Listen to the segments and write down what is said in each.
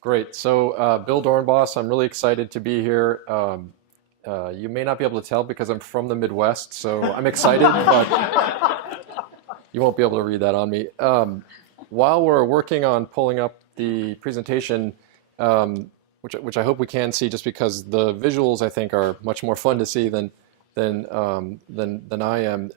Great. So, Bill Dornbos, I'm really excited to be here. You may not be able to tell because I'm from the Midwest, so I'm excited, but you won't be able to read that on me. While we're working on pulling up the presentation, which I hope we can see, just because the visuals I think are much more fun to see than I am.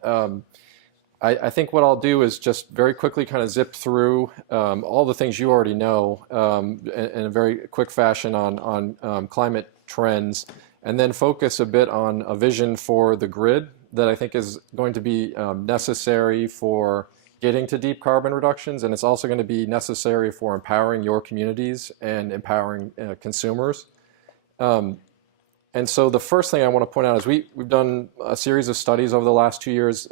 I think what I'll do is just very quickly kind of zip through all the things you already know in a very quick fashion on climate trends, and then focus a bit on a vision for the grid that I think is going to be necessary for getting to deep carbon reductions, and it's also going to be necessary for empowering your communities and empowering consumers. And so the first thing I want to point out is we've done a series of studies over the last 2 years.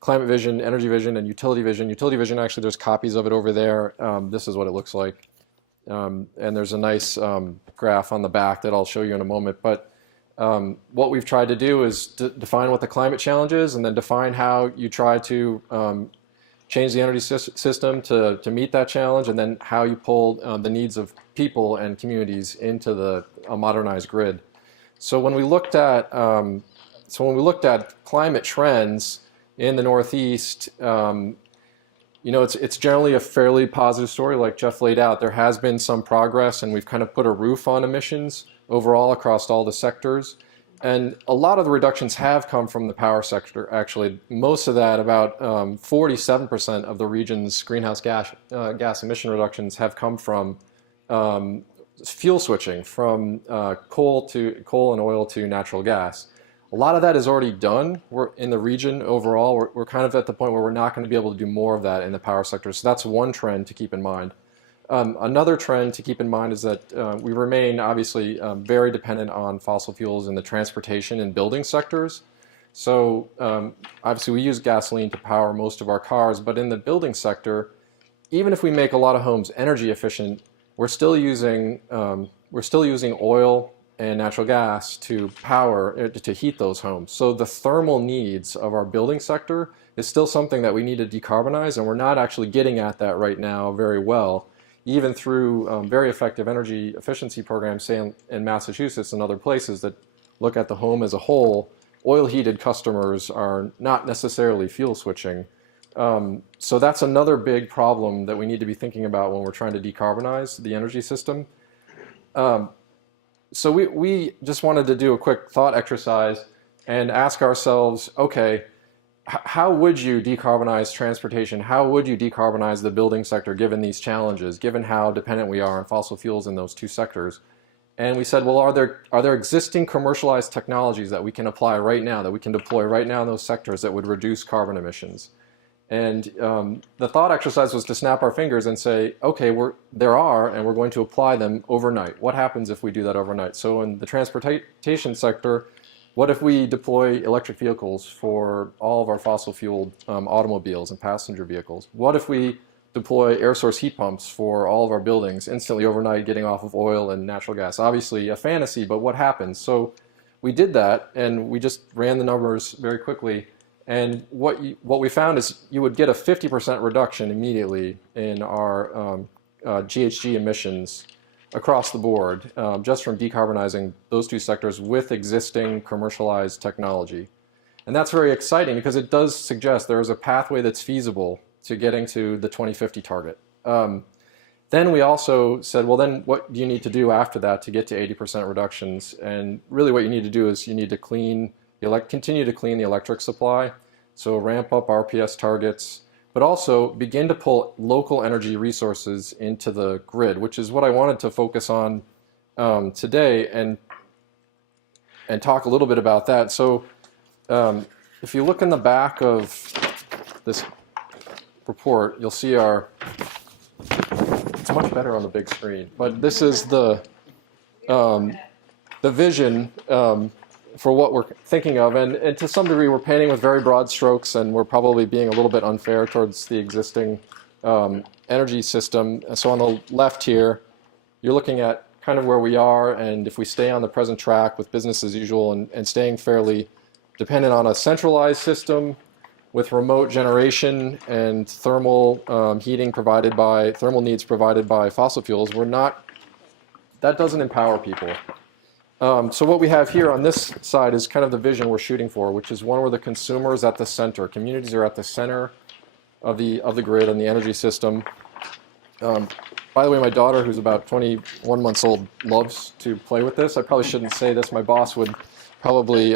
Climate vision, energy vision, and utility vision. Utility vision, actually, there's copies of it over there. This is what it looks like. And there's a nice graph on the back that I'll show you in a moment. But what we've tried to do is define what the climate challenge is, and then define how you try to change the energy system to meet that challenge, and then how you pull the needs of people and communities into a modernized grid. So when we looked at climate trends in the Northeast, it's generally a fairly positive story, like Jeff laid out. There has been some progress, and we've kind of put a roof on emissions overall across all the sectors. And a lot of the reductions have come from the power sector, actually. Most of that, about 47% of the region's greenhouse gas emission reductions have come from fuel switching from coal and oil to natural gas. A lot of that is already done. We're in the region overall. We're kind of at the point where we're not going to be able to do more of that in the power sector. So that's one trend to keep in mind. Another trend to keep in mind is that we remain obviously very dependent on fossil fuels in the transportation and building sectors. So obviously we use gasoline to power most of our cars, but in the building sector, even if we make a lot of homes energy efficient, we're still using oil and natural gas to to heat those homes. So the thermal needs of our building sector is still something that we need to decarbonize, and we're not actually getting at that right now very well, even through very effective energy efficiency programs, say in Massachusetts and other places that look at the home as a whole. Oil-heated customers are not necessarily fuel switching. So that's another big problem that we need to be thinking about when we're trying to decarbonize the energy system. So we just wanted to do a quick thought exercise and ask ourselves, okay, how would you decarbonize transportation? How would you decarbonize the building sector given these challenges, given how dependent we are on fossil fuels in those two sectors? And we said, well, are there existing commercialized technologies that we can apply right now, that we can deploy right now in those sectors that would reduce carbon emissions? And the thought exercise was to snap our fingers and say, okay, there are, and we're going to apply them overnight. What happens if we do that overnight? So in the transportation sector, what if we deploy electric vehicles for all of our fossil-fueled automobiles and passenger vehicles? What if we deploy air source heat pumps for all of our buildings instantly overnight, getting off of oil and natural gas? Obviously a fantasy, but what happens? So we did that, and we just ran the numbers very quickly. And what we found is you would get a 50% reduction immediately in our GHG emissions across the board, just from decarbonizing those two sectors with existing commercialized technology. And that's very exciting because it does suggest there is a pathway that's feasible to getting to the 2050 target. Then we also said, well, then what do you need to do after that to get to 80% reductions? And really what you need to do is you need to continue to clean the electric supply, so ramp up RPS targets, but also begin to pull local energy resources into the grid, which is what I wanted to focus on today and talk a little bit about that. So if you look in the back of this report, you'll see it's much better on the big screen, but this is the vision for what we're thinking of, and to some degree we're painting with very broad strokes, and we're probably being a little bit unfair towards the existing energy system. So on the left here, you're looking at kind of where we are, and if we stay on the present track with business as usual and staying fairly dependent on a centralized system with remote generation and thermal needs provided by fossil fuels, we're not that doesn't empower people. So what we have here on this side is kind of the vision we're shooting for, which is one where the consumer is at the center. Communities are at the center of the grid and the energy system. By the way, my daughter, who's about 21 months old, loves to play with this. I probably shouldn't say this. My boss would probably,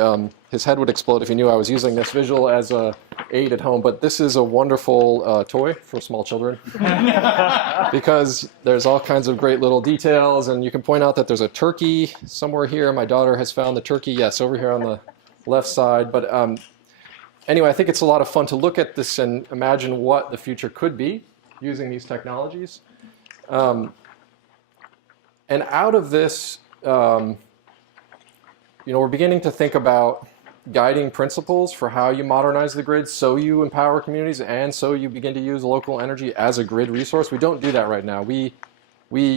his head would explode if he knew I was using this visual as a aid at home. But this is a wonderful toy for small children because there's all kinds of great little details. And you can point out that there's a turkey somewhere here. My daughter has found the turkey, yes, over here on the left side. But anyway, I think it's a lot of fun to look at this and imagine what the future could be using these technologies. And out of this, we're beginning to think about guiding principles for how you modernize the grid so you empower communities and so you begin to use local energy as a grid resource. We don't do that right now. We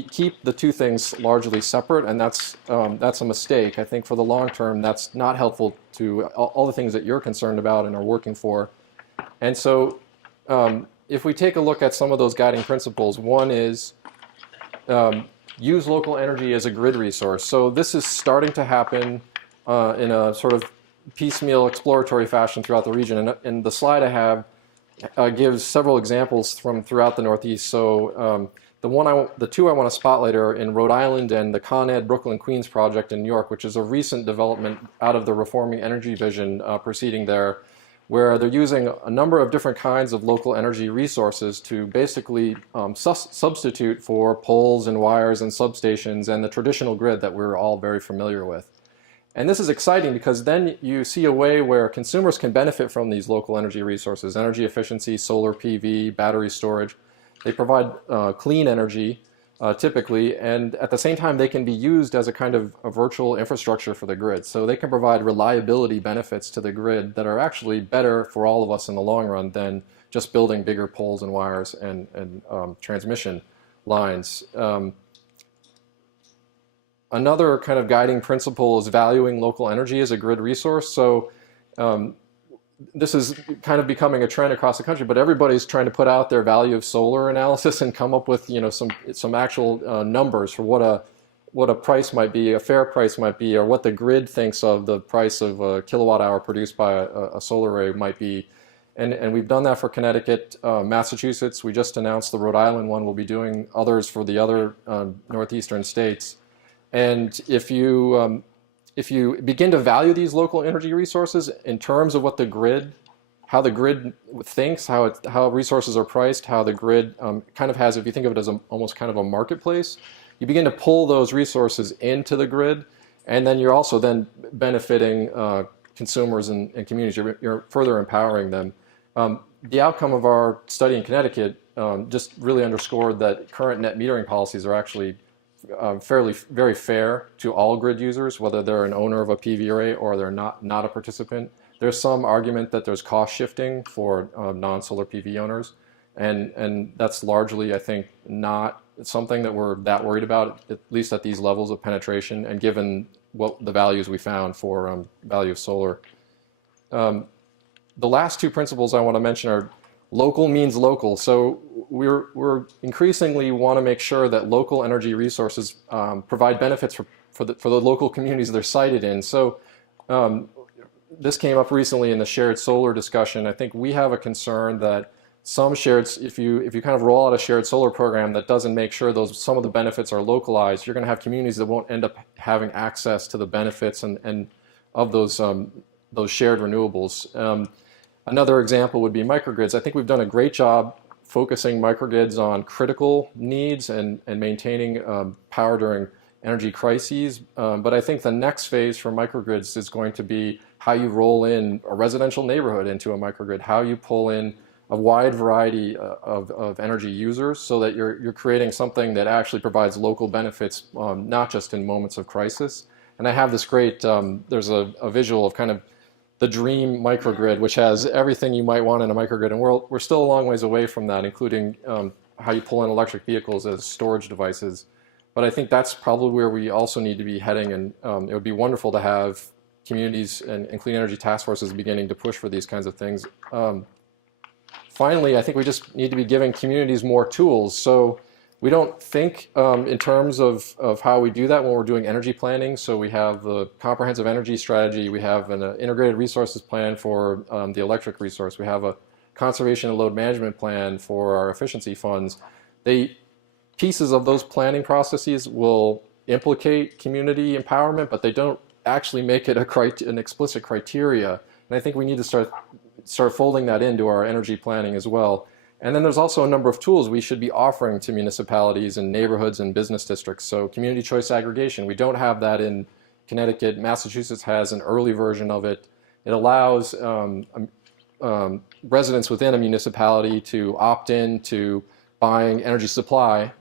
keep the two things largely separate, and that's a mistake. I think for the long term, that's not helpful to all the things that you're concerned about and are working for. And so if we take a look at some of those guiding principles, one is use local energy as a grid resource. So this is starting to happen in a sort of piecemeal exploratory fashion throughout the region. And the slide I have gives several examples from throughout the Northeast. So the two I want to spotlight are in Rhode Island and the Con Ed Brooklyn Queens project in New York, which is a recent development out of the Reforming Energy Vision proceeding there, where they're using a number of different kinds of local energy resources to basically substitute for poles and wires and substations and the traditional grid that we're all very familiar with. And this is exciting because then you see a way where consumers can benefit from these local energy resources, energy efficiency, solar PV, battery storage. They provide clean energy typically, and at the same time they can be used as a kind of a virtual infrastructure for the grid. So they can provide reliability benefits to the grid that are actually better for all of us in the long run than just building bigger poles and wires and transmission lines. Another kind of guiding principle is valuing local energy as a grid resource. So this is kind of becoming a trend across the country, but everybody's trying to put out their value of solar analysis and come up with some actual numbers for what a price might be, a fair price might be, or what the grid thinks of the price of a kilowatt hour produced by a solar array might be. And we've done that for Connecticut, Massachusetts. We just announced the Rhode Island one. We'll be doing others for the other northeastern states. And if you begin to value these local energy resources in terms of what the grid, how the grid thinks, how resources are priced, how the grid kind of has, if you think of it as almost kind of a marketplace, you begin to pull those resources into the grid, and then you're also then benefiting consumers and communities. You're further empowering them. The outcome of our study in Connecticut just really underscored that current net metering policies are actually very fair to all grid users, whether they're an owner of a PV array or they're not a participant. There's some argument that there's cost shifting for non-solar PV owners, and that's largely, I think, not something that we're that worried about, at least at these levels of penetration, and given what the values we found for value of solar. The last two principles I want to mention are local means local. So we're increasingly want to make sure that local energy resources provide benefits for the local communities they're sited in. So this came up recently in the shared solar discussion. I think we have a concern that some if you kind of roll out a shared solar program that doesn't make sure some of the benefits are localized, you're going to have communities that won't end up having access to the benefits and of those shared renewables. Another example would be microgrids. I think we've done a great job focusing microgrids on critical needs and maintaining power during energy crises. But I think the next phase for microgrids is going to be how you roll in a residential neighborhood into a microgrid, how you pull in a wide variety of energy users so that you're creating something that actually provides local benefits, not just in moments of crisis. And I have this great, there's a visual of kind of the dream microgrid, which has everything you might want in a microgrid. And we're still a long ways away from that, including how you pull in electric vehicles as storage devices. But I think that's probably where we also need to be heading. And it would be wonderful to have communities and clean energy task forces beginning to push for these kinds of things. Finally, I think we just need to be giving communities more tools. So We don't think in terms of how we do that when we're doing energy planning. So we have the comprehensive energy strategy. We have an integrated resources plan for the electric resource. We have a conservation and load management plan for our efficiency funds. Pieces of those planning processes will implicate community empowerment, but they don't actually make it an explicit criteria. And I think we need to start folding that into our energy planning as well. And then there's also a number of tools we should be offering to municipalities and neighborhoods and business districts. So community choice aggregation, we don't have that in Connecticut. Massachusetts has an early version of it. It allows residents within a municipality to opt in to buying energy supply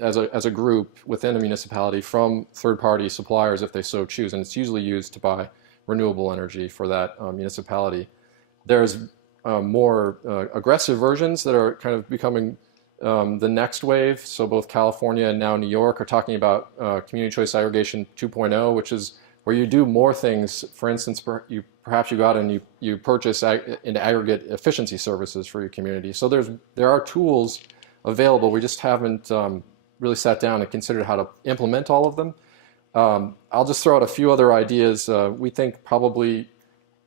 as a group within a municipality from third-party suppliers if they so choose. And it's usually used to buy renewable energy for that municipality. There's more aggressive versions that are kind of becoming the next wave. So both California and now New York are talking about community choice aggregation 2.0, which is where you do more things. For instance, perhaps you go out and you purchase into aggregate efficiency services for your community. So there are tools available. We just haven't really sat down and considered how to implement all of them. I'll just throw out a few other ideas. We think probably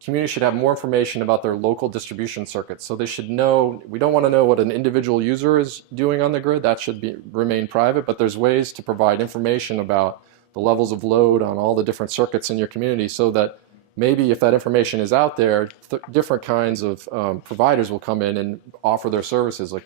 communities should have more information about their local distribution circuits. So they should know, we don't want to know what an individual user is doing on the grid. That should remain private, but there's ways to provide information about the levels of load on all the different circuits in your community so that maybe if that information is out there, different kinds of providers will come in and offer their services. Like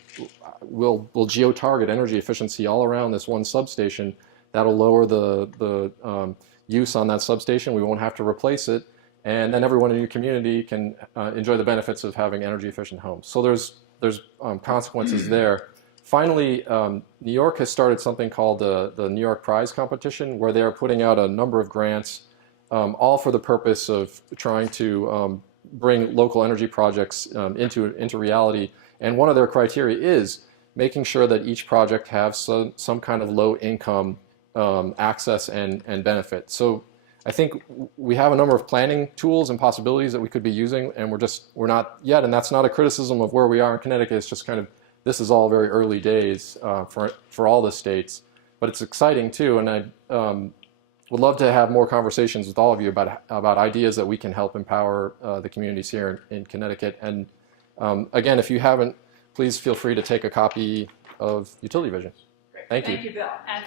we'll geo-target energy efficiency all around this one substation. That'll lower the use on that substation. We won't have to replace it. And then everyone in your community can enjoy the benefits of having energy efficient homes. So there's consequences there. Finally, New York has started something called the New York Prize Competition, where they're putting out a number of grants, all for the purpose of trying to bring local energy projects into reality. And one of their criteria is making sure that each project has some kind of low income access and benefit. So I think we have a number of planning tools and possibilities that we could be using, and we're not yet, and that's not a criticism of where we are in Connecticut. It's just kind of, this is all very early days for all the states, but it's exciting too, and I would love to have more conversations with all of you about ideas that we can help empower the communities here in Connecticut. And again, if you haven't, please feel free to take a copy of Utility Vision. Great. Thank you. Thank you, Bill. And